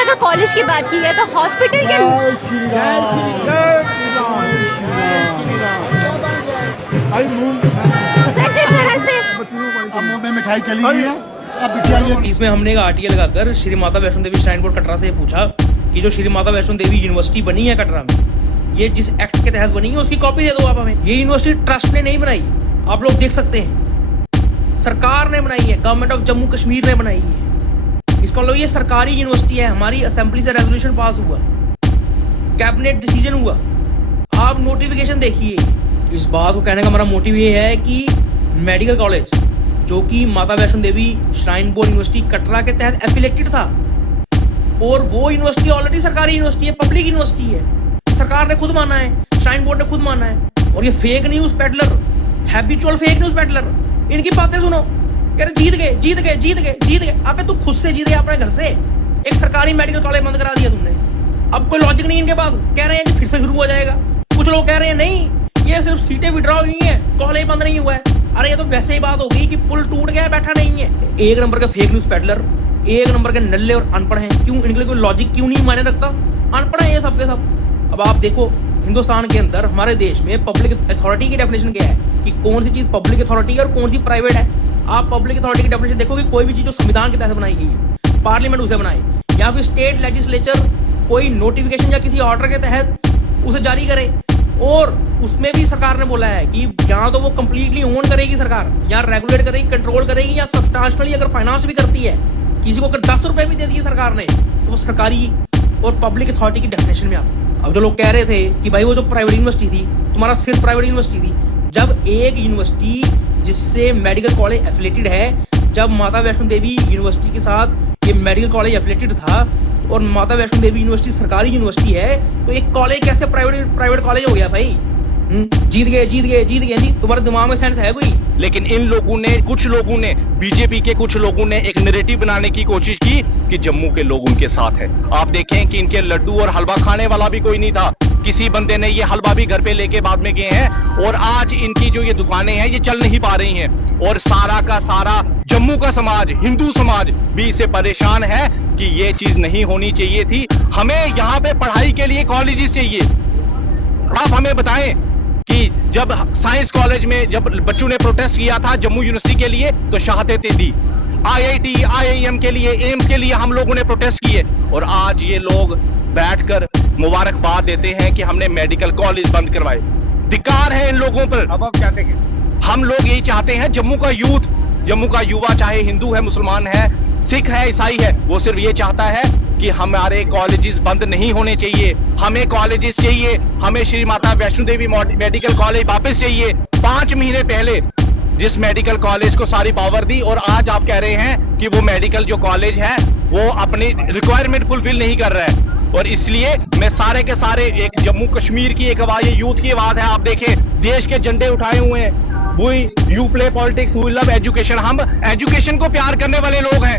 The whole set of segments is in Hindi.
अगर कॉलेज की बात की है तो हॉस्पिटल के सर जिस तरह से मुंह में मिठाई चली गई है, अब बिटिया ये इसमें हमने एक आरटीए लगाकर श्री माता वैष्णो देवी श्राइन बोर्ड कटरा से पूछा कि जो श्री माता वैष्णो देवी यूनिवर्सिटी बनी है कटरा में, ये जिस एक्ट के तहत बनी है उसकी कॉपी दे दो आप हमें। ये यूनिवर्सिटी ट्रस्ट ने नहीं बनाई, आप लोग देख सकते हैं, सरकार ने बनाई है, गवर्नमेंट ऑफ जम्मू कश्मीर ने बनाई है। इसका मतलब ये सरकारी यूनिवर्सिटी है, हमारी असेंबली से रेजोल्यूशन पास हुआ, कैबिनेट डिसीजन हुआ। आप नोटिफिकेशन देखिए। इस बात को कहने का हमारा मोटिव ये है कि मेडिकल कॉलेज जो कि माता Vaishno Devi shrine board university Katra के तहत एफिलेटेड था, और वो यूनिवर्सिटी ऑलरेडी सरकारी यूनिवर्सिटी है, पब्लिक यूनिवर्सिटी है, सरकार ने खुद माना है, श्राइन बोर्ड ने खुद माना है। और ये fake news peddler, habitual fake news peddler, इनकी बातें सुनो, कह रहे जीत गए जीत गए जीत गए जीत गए। अबे तू खुद से जीत गया अपने घर से, एक सरकारी मेडिकल कॉलेज बंद करा दिया तुमने। अब कोई लॉजिक नहीं इनके पास, कह रहे हैं कि फिर से शुरू हो जाएगा। कुछ लोग कह रहे हैं नहीं, ये सिर्फ सीटें विड्रॉ हुई हैं, कॉलेज बंद नहीं हुआ है। अरे ये तो वैसे ही बात हो गई कि पुल टूट गया, बैठा नहीं है। एक नंबर के फेक न्यूज पेडलर, एक नंबर के नल्ले और अनपढ़ हैं। क्यों इनके लिए कोई लॉजिक क्यों नहीं मायने रखता? अनपढ़ है ये सब के सब। अब आप देखो हिंदुस्तान के अंदर, हमारे देश में पब्लिक अथॉरिटी की डेफिनेशन क्या है कि कौन सी चीज पब्लिक अथॉरिटी है और कौन सी प्राइवेट है। आप पब्लिक अथॉरिटी की डेफिनेशन देखो कि कोई भी चीज जो संविधान के तहत बनाई गई है, पार्लियामेंट उसे बनाए, या फिर स्टेट लेजिस्लेचर कोई नोटिफिकेशन या किसी ऑर्डर के तहत उसे जारी करे। और उसमें भी सरकार ने बोला है कि यहाँ तो वो कंप्लीटली ओन करेगी सरकार, या रेगुलेट करेगी, कंट्रोल करेगी, या सब्सटेंशियली अगर फाइनेंस भी करती है, किसी को अगर 10 रुपए भी दे दिए सरकार ने, तो वो सरकारी और पब्लिक अथॉरिटी की डेफिनेशन में आता। अब जो लोग कह रहे थे कि भाई वो जो प्राइवेट यूनिवर्सिटी थी, तुम्हारा सिर्फ प्राइवेट यूनिवर्सिटी थी, जब एक यूनिवर्सिटी जिससे मेडिकल कॉलेज एफिलेटेड है, जब माता वैष्णो देवी यूनिवर्सिटी के साथ ये मेडिकल कॉलेज एफिलेटेड था और माता वैष्णो देवी यूनिवर्सिटी सरकारी यूनिवर्सिटी है, तो एक कॉलेज कैसे प्राइवेट कॉलेज हो गया भाई? जीत गए जीत गए जीत गए जी, तुम्हारे दिमाग में सेंस है कोई? लेकिन इन लोगों ने, कुछ लोगों ने, बीजेपी के कुछ लोगों ने एक नैरेटिव बनाने की कोशिश की कि जम्मू के लोग उनके साथ हैं। आप देखें कि इनके लड्डू और हलवा खाने वाला भी कोई नहीं था, किसी बंदे ने ये हलवा भी घर पे लेके बाद में गए हैं, और आज इनकी जो ये दुकानें हैं ये चल नहीं पा रही हैं। और सारा का सारा जम्मू का समाज, हिंदू समाज भी इससे परेशान है कि ये चीज नहीं होनी चाहिए थी। हमें यहाँ पे पढ़ाई के लिए कॉलेजेस चाहिए। आप हमें बताएं कि जब साइंस कॉलेज में जब बच्चों ने प्रोटेस्ट किया था जम्मू यूनिवर्सिटी के लिए, तो शहादतें दी। IIT, IIM के लिए, एम्स के लिए हम लोगों ने प्रोटेस्ट किए, और आज ये लोग बैठकर मुबारकबाद देते हैं कि हमने मेडिकल कॉलेज बंद करवाए। धिक्कार है इन लोगों पर। अब आप क्या देखें? हम लोग यही चाहते हैं, जम्मू का यूथ, जम्मू का युवा, चाहे हिंदू है, मुसलमान है, सिख है, ईसाई है, वो सिर्फ ये चाहता है कि हमारे कॉलेजेस बंद नहीं होने चाहिए। हमें कॉलेजेस चाहिए, हमें श्री माता वैष्णो देवी मेडिकल कॉलेज वापस चाहिए। 5 महीने पहले जिस मेडिकल कॉलेज को सारी पावर दी, और आज आप कह रहे हैं कि वो मेडिकल जो कॉलेज है वो अपनी रिक्वायरमेंट फुलफिल नहीं कर रहा है। और इसलिए मैं सारे के सारे, एक जम्मू कश्मीर की एक आवाज, ये यूथ की आवाज है। आप देखें देश के झंडे उठाए हुए हैं। We you play politics, we love education. हम एजुकेशन को प्यार करने वाले लोग हैं।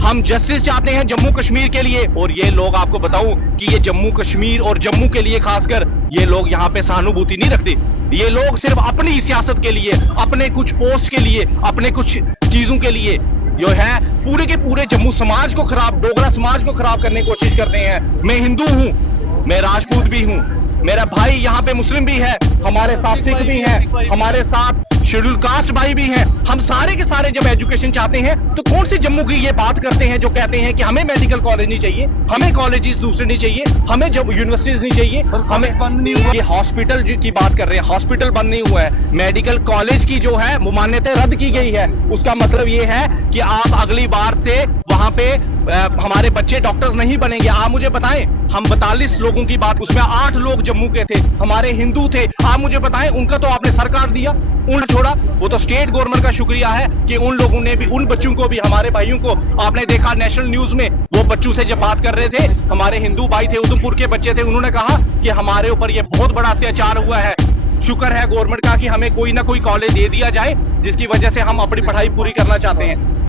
हम जस्टिस चाहते हैं जम्मू कश्मीर के लिए। और ये लोग, आपको बताऊं कि ये जम्मू कश्मीर और जम्मू के लिए खासकर, ये लोग यहाँ पे सहानुभूति नहीं रखते। ये लोग सिर्फ अपनी सियासत के लिए, अपने कुछ पोस्ट के लिए, अपने कुछ चीजों के लिए जो है पूरे के पूरे जम्मू समाज को खराब, डोगरा समाज को खराब करने की कोशिश करते हैं। मैं हिंदू हूँ, मैं राजपूत भी हूँ, मेरा भाई यहाँ पे मुस्लिम भी है, हमारे साथ सिख भी हैं, हमारे साथ शेड्यूल कास्ट भाई भी हैं। हम सारे के सारे जब एजुकेशन चाहते हैं, तो कौन सी जम्मू की ये बात करते हैं जो कहते हैं कि हमें मेडिकल कॉलेज नहीं चाहिए, हमें कॉलेजेस दूसरे नहीं चाहिए, हमें जब यूनिवर्सिटीज नहीं चाहिए, हमें बंद नहीं हुआ। ये हॉस्पिटल की बात कर रहे हैं, हॉस्पिटल बंद नहीं हुआ है, मेडिकल कॉलेज की जो है मान्यता रद्द की गई है। उसका मतलब ये है कि आप अगली बार से वहां पे हमारे बच्चे डॉक्टर्स नहीं बनेंगे। आप मुझे बताएं, हम 42 लोगों की बात, उसमें 8 लोग जम्मू के थे, हमारे हिंदू थे। आप मुझे बताएं, उनका तो आपने सर काट दिया, उन छोड़ा। वो तो स्टेट गवर्नमेंट का शुक्रिया है कि उन लोगों ने भी, उन बच्चों को भी, हमारे भाइयों को, आपने देखा नेशनल न्यूज में वो बच्चों से जब बात कर रहे थे, हमारे हिंदू भाई थे, उधमपुर के बच्चे थे, उन्होंने कहा कि हमारे ऊपर ये बहुत बड़ा अत्याचार हुआ है। शुक्र है गवर्नमेंट का कि हमें कोई ना कोई कॉलेज दे दिया जाए, जिसकी वजह से हम अपनी पढ़ाई पूरी करना चाहते हैं।